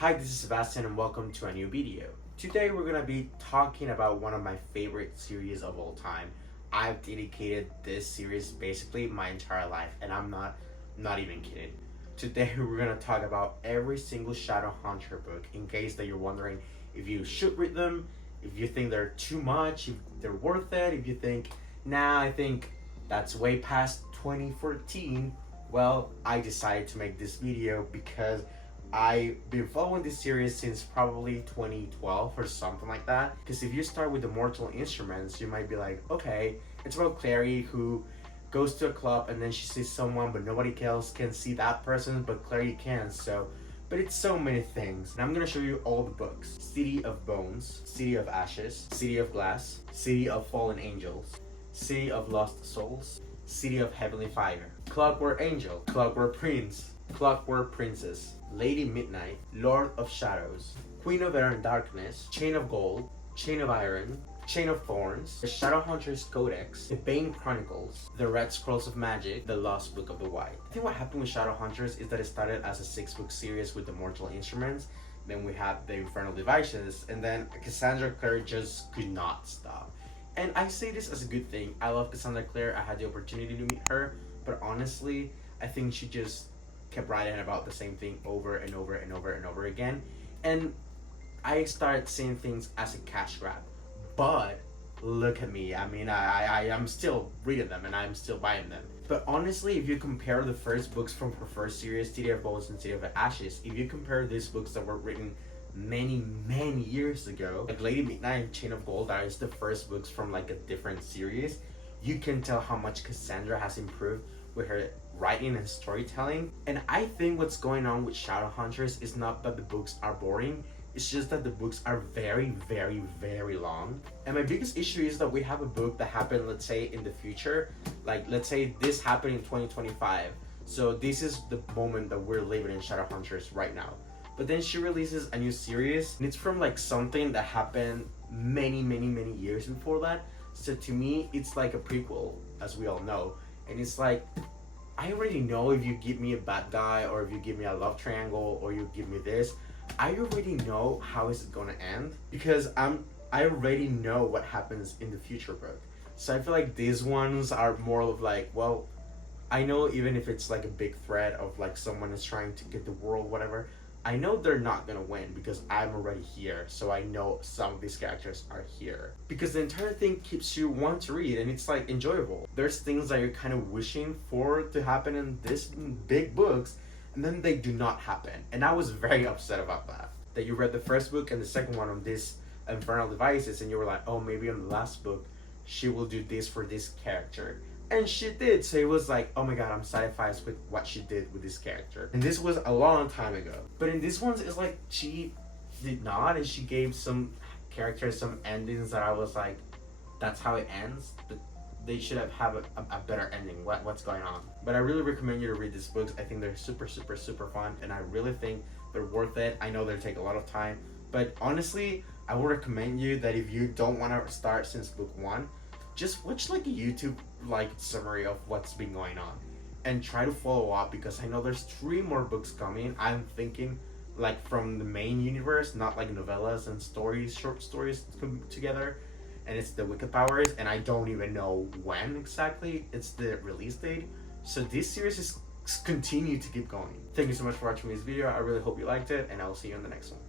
Hi, this is Sebastian and welcome to a new video. Today we're going to be talking about one of my favorite series of all time. I've dedicated this series basically my entire life and I'm not even kidding. Today we're going to talk about every single Shadowhunter book in case that you're wondering if you should read them, if you think they're too much, if they're worth it, if you think, nah, I think that's way past 2014. Well, I decided to make this video because I've been following this series since probably 2012 or something like that. Because if you start with the Mortal Instruments, you might be like, okay, it's about Clary who goes to a club and then she sees someone but nobody else can see that person, but Clary can. But it's so many things. And I'm gonna show you all the books. City of Bones, City of Ashes, City of Glass, City of Fallen Angels, City of Lost Souls, City of Heavenly Fire, Clockwork Angel, Clockwork Prince, Clockwork Princess, Lady Midnight, Lord of Shadows, Queen of Air and Darkness, Chain of Gold, Chain of Iron, Chain of Thorns, the Shadowhunters Codex, the Bane Chronicles, the Red Scrolls of Magic, the Lost Book of the White. I think what happened with Shadowhunters is that it started as a 6-book series with the Mortal Instruments, then we had the Infernal Devices, and then Cassandra Clare just could not stop. And I say this as a good thing. I love Cassandra Clare, I had the opportunity to meet her, but honestly, I think she just kept writing about the same thing over and over and over and over again, and I started seeing things as a cash grab. But look at me, I mean, I am still reading them and I'm still buying them. But honestly, if you compare the first books from her first series, City of Bones and City of Ashes, if you compare these books that were written many years ago, like Lady Midnight and Chain of Gold, that is the first books from like a different series, you can tell how much Cassandra has improved with her writing and storytelling. And I think what's going on with Shadowhunters is not that the books are boring, it's just that the books are very long. And my biggest issue is that we have a book that happened, let's say, in the future. Like, let's say this happened in 2025. So this is the moment that we're living in Shadowhunters right now. But then she releases a new series, and it's from like something that happened many years before that. So to me, it's like a prequel, as we all know. And it's like, I already know if you give me a bad guy, or if you give me a love triangle, or you give me this, I already know how is it gonna end, because I already know what happens in the future book. So I feel like these ones are more of like, well, I know even if it's like a big threat of like someone is trying to get the world, whatever, I know they're not gonna win because I'm already here, so I know some of these characters are here. Because the entire thing keeps you want to read, and it's like enjoyable. There's things that you're kind of wishing for to happen in these big books, and then they do not happen. And I was very upset about that. That you read the first book and the second one on this Infernal Devices, and you were like, oh, maybe on the last book, she will do this for this character. And she did, so it was like, oh my god, I'm satisfied with what she did with this character. And this was a long time ago. But in this one, it's like, she did not, and she gave some characters some endings that I was like, that's how it ends? But they should have a better ending. What's going on? But I really recommend you to read these books. I think they're super fun, and I really think they're worth it. I know they take a lot of time, but honestly, I would recommend you that if you don't want to start since book 1, just watch like a YouTube like summary of what's been going on and try to follow up, because I know there's 3 more books coming. I'm thinking like from the main universe, not like novellas and stories, short stories come together. And it's the Wicked Powers, and I don't even know when exactly it's the release date. So this series is continue to keep going. Thank you so much for watching this video. I really hope you liked it, and I will see you in the next one.